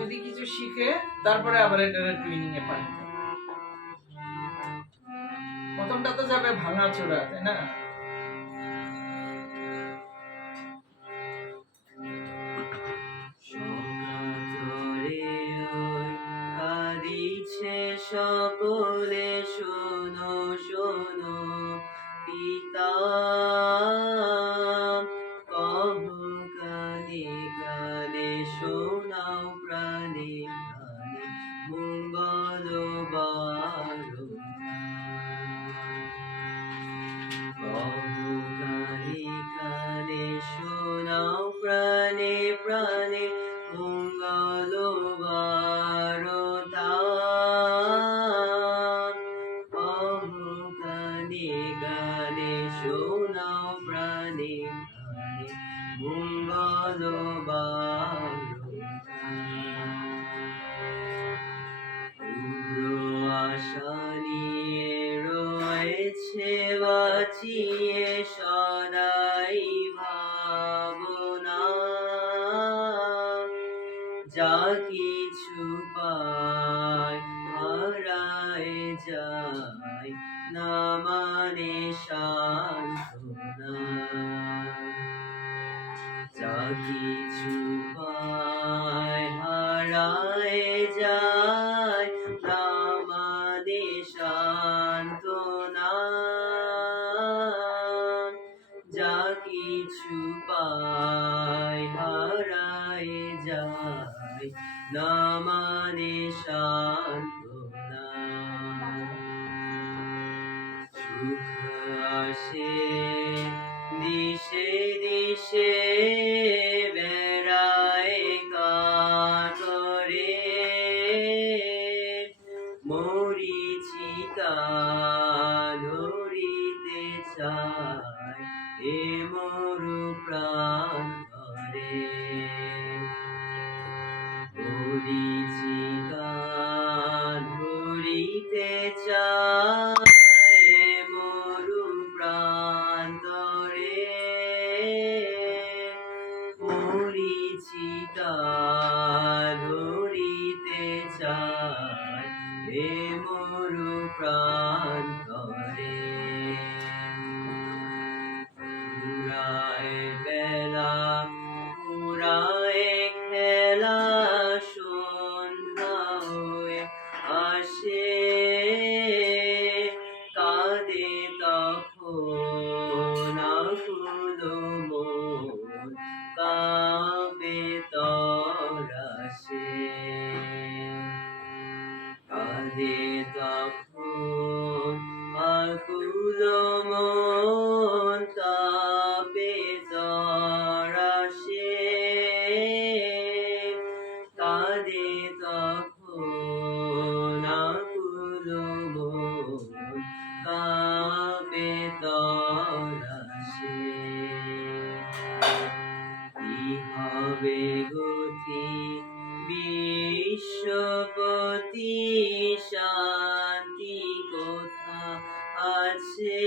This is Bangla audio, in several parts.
যদি কিছু শিখে, তারপরে আবার এটা টুইনিং এ পাঠাতে প্রথমটা তো যাবে ভাঙা চোরা তাই না? সকলে, শোনো শোনো, পিতা কহু কানে শোনাও প্রাণে। আশা নিয়ে রয়েছে বাঁচিয়ে সদাই ভাবনা। যা কিছু পায়, হারায় যায়, না মানে সান্ত্বনা। যা কিছু পায় হারায় যায় না মানে সান্ত্বনা যা কিছু পায় হারায় যায় না মানে সান্ত্বনা এ মোর প্রাণ করে হবে গতি বিশ্বপতি শান্তি কোথা আছে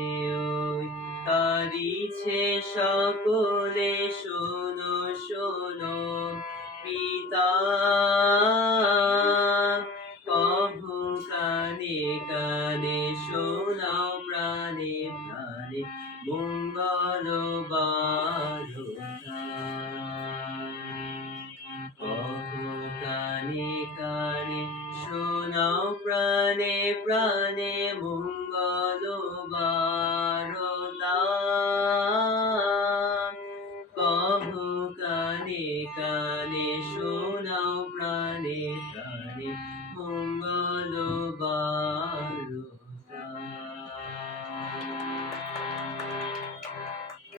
কাঁদিছে সকলে শোনো শোনো। পিতা কহু কানে কানে শোনাও প্রাণে প্রাণে মঙ্গল কহু কানে কানে শোনাও প্রাণে প্রাণে মঙ্গল Rani Rani Om